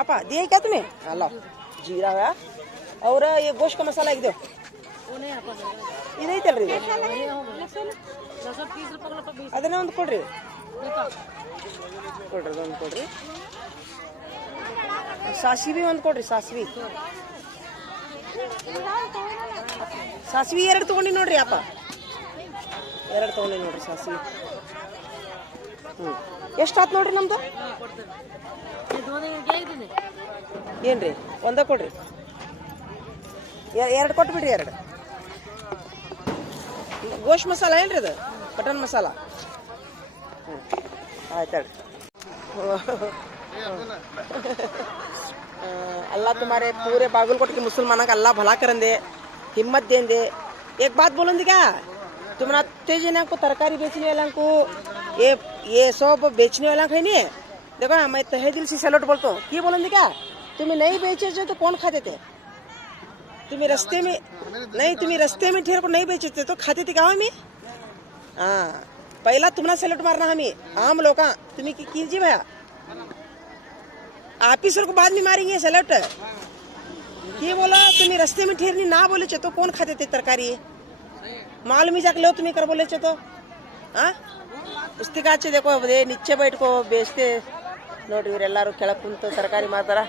पापा दिए क्या तुम्हें हाँ, लाओ जीरा है और ये गोश्त का मसाला एक दो ಇದು ಐತಲ್ರಿ ಇದು ಅದನ್ನ ಒಂದು ಕೊಡ್ರಿ ಕೊಡ್ರಿ ಅದೊಂದು ಕೊಡ್ರಿ ಸಾಸಿವೆ ಒಂದು ಕೊಡ್ರಿ ಸಾಸಿವೆ ಸಾಸಿವೆ ಎರಡು ತಗೊಂಡಿ ನೋಡ್ರಿ ಅಪ್ಪ ಎರಡು ತಗೊಂಡಿ ನೋಡ್ರಿ ಸಾಸಿವೆ ಹ್ಞೂ ಎಷ್ಟು ಆತು ನೋಡ್ರಿ ನಮ್ದು ಏನ್ರಿ ಒಂದ ಕೊಡ್ರಿ ಎ- ಎರಡು ಕೊಟ್ಟು ಬಿಡ್ರಿ ಎರಡು ಗೋಶ್ ಮಸಾಲ ಏನ್ರಿ ಅದು ಬಟನ್ ಮಸಾಲ ಹ್ಞೂ ಆಯ್ತು ಹೇಳ್ರಿ अल्लाह तुम्हारे पूरे बागलकोट के मुसलमानों का अल्लाह भला करन दे हिम्मत दें दे एक बात बोलन दी क्या तुम्हारा तेज ना को तरकारी बेचने वाला को ये ये सब बेचने वाला है नहीं देखो हाँ, मैं तहे दिल से सैल्यूट बोलता हूँ। ये बोलन दी क्या? तुम्हें नहीं बेचे जो तो कौन खाते थे? तुम्हें रस्ते में नहीं तुम्हें रस्ते में ठेर को नहीं बेचे थे तो खाते थे गाँव में हाँ पहला तुम्हारा सैल्यूट मारना हमें। आम लोग तुम्हें कीजिए भैया? ऑफिसर को बाद में मारेंगे सैल्यूट ये बोला तुम्हें रस्ते में ठहरनी ना बोले चे तो कौन खाते थे तरकारी? मालूम ही जाके लो तुम्हें कर बोले चे तो हाँ ಪುಸ್ತಿಕಾಚೆ ದೇಕೋದೆ ನಿಚ್ಚೆ ಬೈಟ್ಕೋ ಬೇಸ್ತೆ ನೋಡ್ರಿ, ಇವರೆಲ್ಲರೂ ಕೆಳಗೆ ಕುಂತು ತರಕಾರಿ ಮಾರ್ತಾರ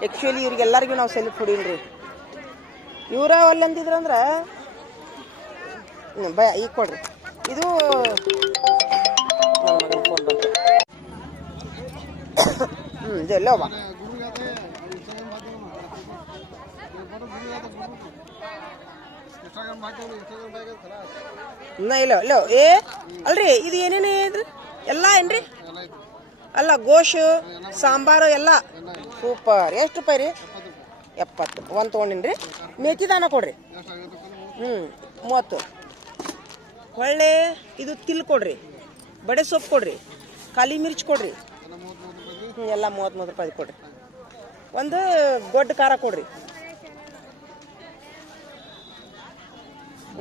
ಆ್ಯಕ್ಚುಲಿ ಇವ್ರಿಗೆಲ್ಲರಿಗೂ ನಾವು ಸೆಲ್ಫ್ ಹೊಡೀನ್ರಿ ಇವರ ಅಂದ್ರೆ ಹ್ಞೂ ಭಯ ಈಗ ಕೊಡ್ರಿ. ಇದು ಫೋನ್ ಏ, ಅಲ್ರಿ, ಇದು ಏನೇನು ಇದ್ರಿ? ಎಲ್ಲ ಏನ್ರಿ? ಅಲ್ಲ, ಗೋಶು, ಸಾಂಬಾರು, ಎಲ್ಲ. ಸೂಪರ್. ಎಷ್ಟು ರೂಪಾಯಿ ರೀ? ಎಪ್ಪತ್ತು. ಒಂದು ತೊಗೊಂಡಿನ್ರಿ. ಮೇಥಿ ದಾನ ಕೊಡ್ರಿ. ಹ್ಞೂ ಮೂವತ್ತು. ಹೊಳ್ಳೆ ಇದು ತಿಲ್ ಕೊಡ್ರಿ. ಬಡೆ ಸೊಪ್ಪು ಕೊಡ್ರಿ. ಕಾಲಿ ಮಿರ್ಚಿ ಕೊಡ್ರಿ. ಹ್ಞೂ ಎಲ್ಲ ಮೂವತ್ತು ಮೂವತ್ತು ರೂಪಾಯಿ ಕೊಡ್ರಿ. ಒಂದು ದೊಡ್ಡ ಖಾರ ಕೊಡ್ರಿ.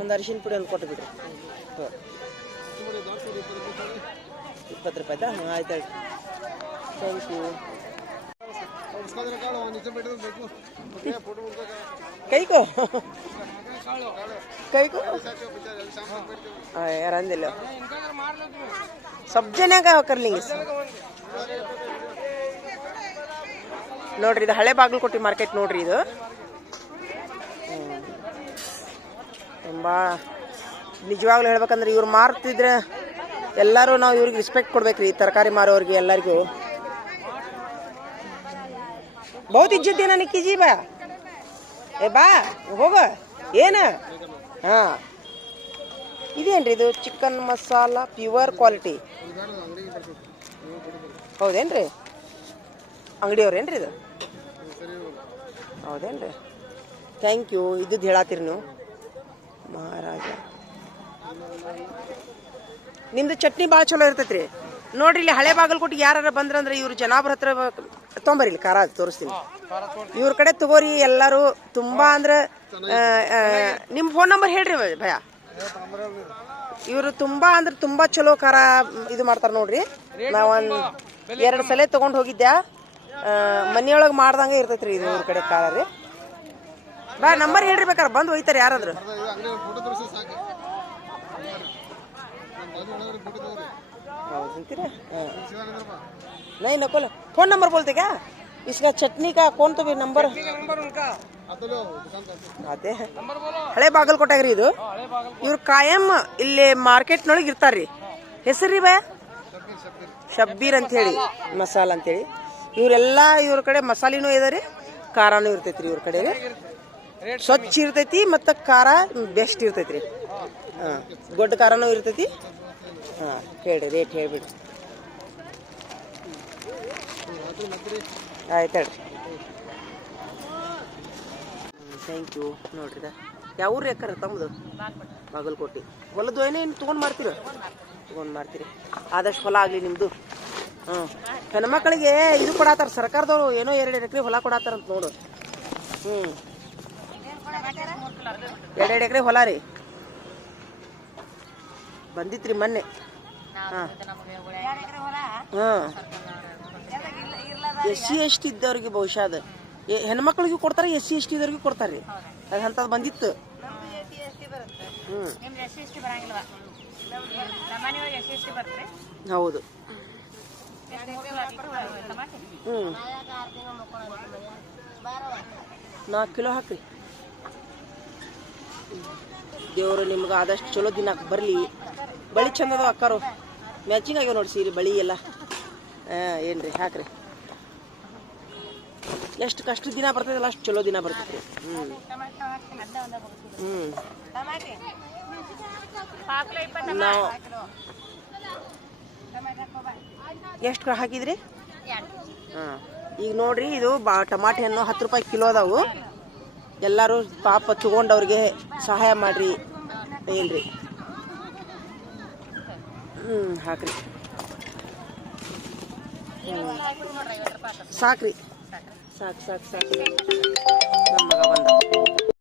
ಒಂದು ಅರಿಶಿನ ಪುಡಿ ಒಂದು ಕೊಟ್ಟು ಬಿಡ್ರಿ. ಇಪ್ಪತ್ತು ಆಯ್ತಾ? ಹಾಂ ಆಯ್ತು ಆಯ್ತು. ಥ್ಯಾಂಕ್ ಯು ಕೈಕೋ? ಕೈಕೋ? ಯಾರಂದಿಲ್ಲ ಸಬ್ ಜನ ಕರ್ಲಿಂಗಿ ನೋಡ್ರಿ, ಇದು ಹಳೆ ಬಾಗಲಕೋಟೆ ಮಾರ್ಕೆಟ್ ನೋಡ್ರಿ ಇದು. ತುಂಬಾ ನಿಜವಾಗ್ಲೂ ಹೇಳ್ಬೇಕಂದ್ರೆ ಇವ್ರು ಮಾರ್ತಿದ್ರೆ ಎಲ್ಲರೂ ನಾವು ಇವ್ರಿಗೆ ರಿಸ್ಪೆಕ್ಟ್ ಕೊಡ್ಬೇಕ್ರಿ ತರಕಾರಿ ಮಾರೋರಿಗೆ ಎಲ್ಲರಿಗೂ. ಬಹುತ್ ಇಜ್ಜಿದ್ದೆ ನನಗೆ ಕಿಜಿ ಬಾ. ಏ ಬಾ, ಹೋಗ. ಏನ? ಹಾ. ಇದೇನ್ರಿ ಇದು ಚಿಕನ್ ಮಸಾಲ ಪ್ಯೂರ್ ಕ್ವಾಲಿಟಿ ಹೌದೇನ್ರಿ? ಅಂಗಡಿಯವ್ರೇನ್ರಿ ಇದು? ಹೌದೇನ್ರಿ? ಥ್ಯಾಂಕ್ ಯು ಇದ್ದು ಹೇಳತ್ತೀರಿ ನೀವು. ನಿಮ್ದು ಚಟ್ನಿ ಭಾಳ ಚಲೋ ಇರ್ತೈತ್ರಿ. ನೋಡ್ರಿ ಇಲ್ಲಿ ಹಳೆ ಬಾಗಲಕೋಟಿಗೆ ಯಾರು ಬಂದ್ರಂದ್ರೆ ಇವ್ರು ಜನಾಬ್ರ ಹತ್ರ ತೊಂಬರಿ ಇಲ್ಲಿ ಖಾರ ತೋರಿಸ್ತೀನಿ. ಇವ್ರ ಕಡೆ ತಗೋರಿ ಎಲ್ಲರೂ ತುಂಬಾ ಅಂದ್ರೆ ಆ, ಆ, ನಿಮ್ ಫೋನ್ ನಂಬರ್ ಹೇಳ್ರಿ ಭಯ. ಇವರು ತುಂಬಾ ಅಂದ್ರೆ ತುಂಬಾ ಚಲೋ ಖಾರ ಇದು ಮಾಡ್ತಾರ ನೋಡ್ರಿ. ನಾವೊಂದ್ ಎರಡು ಸಲ ತಗೊಂಡ್ ಹೋಗಿದ್ದೆ ಮನೆಯೊಳಗೆ ಮಾಡ್ದಂಗೆ ಇರ್ತೈತ್ರಿ ಇದು ಇವ್ರ ಕಡೆ ಖಾರ ರೀ. ಬಾ ನಂಬರ್ ಹೇಳ್ರಿ ಬೇಕಾರೆ ಬಂದು ಒಯ್ತಾರೆ ಯಾರಾದ್ರು. अंतिरा नहीं नकोल फोन नंबर बोलते क्या इसका चटनी का कौन तो भी नंबर ಅದೇ ಹಳೆ ಬಾಗಲಕೋಟೆಗ್ರಿ ಇದು ಇವ್ರು ಕಾಯಂ ಇಲ್ಲಿ ಮಾರ್ಕೆಟ್ನೊಳಗೆ ಇರ್ತಾರ್ರಿ ಹೆಸರು ಬಾ ಶಬ್ಬೀರ್ ಅಂತ ಹೇಳಿ ಮಸಾಲ ಅಂತೇಳಿ ಇವರೆಲ್ಲ ಇವ್ರ ಕಡೆ ಮಸಾಲಿನೂ ಇದಾರೆ ಖಾರನೂ ಇರ್ತೈತ್ರಿ ಇವ್ರ ಕಡೆ ಸ್ವಚ್ಛ ಇರ್ತೈತಿ ಮತ್ತು ಖಾರ ಬೆಸ್ಟ್ ಇರ್ತೈತ್ರಿ ಹಾಂ ದೊಡ್ಡ ಖಾರನೂ ಇರ್ತೈತಿ ಹಾಂ ಹೇಳ್ರಿ ರೇಟ್ ಹೇಳ್ಬಿಡ್ರಿ ಆಯ್ತು ಹೇಳ್ರಿ ಥ್ಯಾಂಕ್ ಯು ನೋಡ್ರಿ ಯಾವ ಊರು ಯಾಕಾರ ತಮ್ಮದು? ಬಾಗಲಕೋಟೆ. ಹೊಲದ್ದು ಏನೇನು ತೊಗೊಂಡು ಮಾರ್ತೀರ? ತೊಗೊಂಡು ಮಾರ್ತೀರಿ. ಆದಷ್ಟು ಹೊಲ ಆಗಲಿ ನಿಮ್ಮದು ಹ್ಞೂ ಹೆಣ್ಮಕ್ಳಿಗೆ ಇದು ಕೊಡತ್ತಾರ ಸರ್ಕಾರದವರು ಏನೋ ಎರಡು ಎಕರೆ ಹೊಲ ಕೊಡತ್ತಾರಂತ ನೋಡು. ಹ್ಞೂ ಎರಡೆರಡು ಎಕರೆ ಹೊಲ ರೀ. ಬಂದಿತ್ರಿ ಮೊನ್ನೆ. ಹಾಂ. ಹಾಂ. ಎಸ್ ಸಿ ಎಸ್ ಟಿ ಇದ್ದವ್ರಿಗೆ ಬಹುಶಃ ಅದು. ಹೆಣ್ಮಕ್ಳಿಗೆ ಕೊಡ್ತಾರೆ ಎಸ್ ಸಿ ಎಸ್ ಟಿ ಇದ್ದವ್ರಿಗೂ ಕೊಡ್ತಾರೆ ರೀ ಅದು ಅಂಥದ್ದು ಬಂದಿತ್ತು ಹ್ಞೂ ಹೌದು. ಹ್ಮ್. ಹ್ಞೂ ನಾಲ್ಕು ಕಿಲೋ ಹಾಕ್ರಿ. ದೇವರು ನಿಮ್ಗೆ ಆದಷ್ಟು ಚಲೋ ದಿನ ಬರಲಿ. ಬಳಿ ಚಂದದ ಅಕ್ಕಾರು. ಮ್ಯಾಚಿಂಗ್ ಆಗ್ಯಾವ ನೋಡಿ ಸೀರೆ ಬಳಿ ಎಲ್ಲ. ಹಾಂ ರೀ ಹಾಕ್ರಿ. ಎಷ್ಟು ಕಷ್ಟ ದಿನ ಬರ್ತದಲ್ಲ ಅಷ್ಟು ಚಲೋ ದಿನ ಬರ್ತೈತೆ ಹ್ಞೂ ಒಂದ ಹೋಗ್ತೀನಿ ಹ್ಞೂ ಇಪ್ಪತ್ತು ನಾವು ಎಷ್ಟು ಹಾಕಿದ್ರಿ? ಹಾಂ. ಈಗ ನೋಡ್ರಿ ಇದು ಬಾ ಟಮಾಟೆ ಹಣ್ಣು ಹತ್ತು ರೂಪಾಯಿ ಕಿಲೋ ಅದಾವು. ಎಲ್ಲರೂ ಪಾಪ ತಗೊಂಡವ್ರಿಗೆ ಸಹಾಯ ಮಾಡ್ರಿ ಏನ್ರಿ ಹ್ಞೂ ಹಾಕ್ರಿ. ಸಾಕ್ರಿ. ಸಾಕು ಸಾಕು ಸಾಕು. ನಮ್ಮ ಮಗ ಬಂದ.